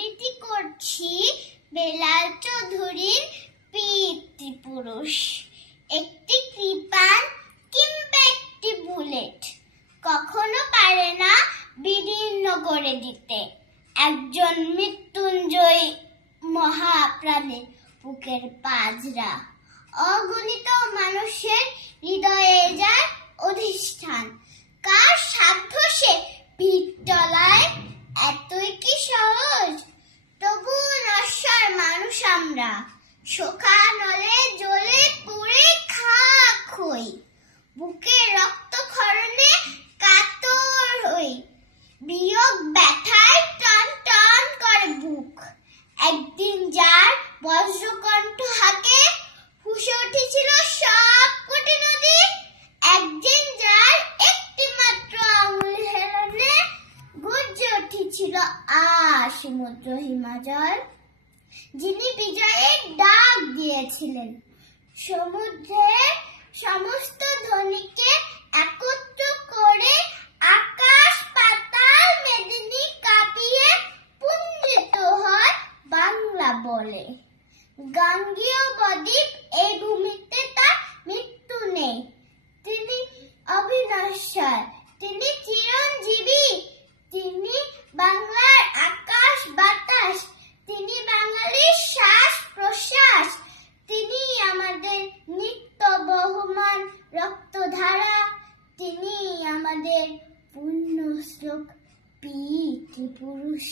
আবৃত্তি করছি বেলাল চৌধুরীর পিতৃপুরুষ। একটি কৃপাণ কিংবা একটি বুলেট কখনো পারে না বিদীর্ণ করে দিতে একজন মৃত্যুঞ্জয়ী মহাপ্রাণের বুকের পাজরা। অগণিত মানুষের হৃদয়ে যার অধিষ্ঠান, কার সাধ্য সে পিঠতলায় এতই কি সহজ? তবু নশ্বর মানুষ আমরা, শোকানলে জ্বলে পুড়ে খাক হই, বুকে রক্তক্ষরণে কাতর হই, বিয়োগ ব্যথায় টান টান করে বুক। একদিন যার বজ্রকণ্ঠ হাকে ফুঁসে উঠেছিল সব কোটি নদী, একদিন যার একটি মাত্র আঙুল হেলনে গর্জে উঠেছিল সমুদ্র হিমাচল, যিনি বিজয়ের ডাক দিয়েছিলেন সমুদ্রের সমস্ত ধ্বনিকে একত্র করে আকাশ পাতাল মেদিনী কাঁপিয়ে পুঞ্জিত হয় বাংলা বলে। গাঙ্গেয় বদ্বীপ এই ভূমিতে তার মৃত্যু নেই, তিনি অবিনশ্বর, তিনি চিরঞ্জীবী, তিনি বাংলার আকাশ বাতাস, তিনি বাঙালির শ্বাস প্রশ্বাস, তিনি আমাদের নিত্য বহমান রক্তধারা, তিনি আমাদের পুণ্য শ্লোক পিতৃপুরুষ।